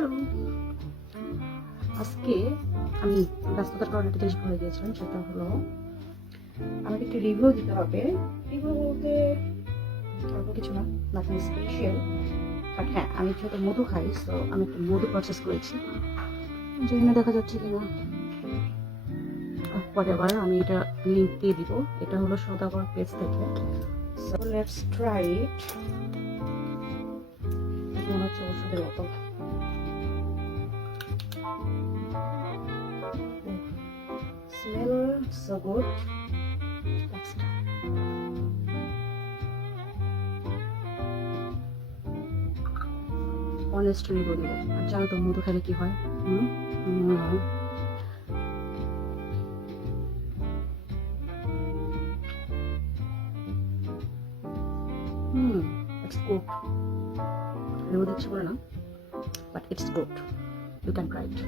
Hello, আজকে আমি ব্যস্ততার কারণে একটা জিনিস ভুলে গিয়েছিলাম, সেটা হলো আমাকে একটি রিভিউ দিতে হবে। রিভিউ বলতে অল্প কিছু না, নাথিং স্পেশাল, বাট হ্যাঁ, আমি যেহেতু মধু খাই, সো আমি একটু মধু পারচেস করেছি। জানি না দেখা যাচ্ছে কিনা, হোয়াটএভার, আমি এটা লিঙ্ক দিয়ে দিব। এটা হলো সদাগর পেজ থেকে। So let's try it. মনে হচ্ছে ওষুধের মতো। Smell so good. Let's try. Honestly বলবো, আর জানো তো মধু খেলে কি হয়? হুম হুম It's good. লেবু দিচ্ছি বলে না, but it's good. You can try it.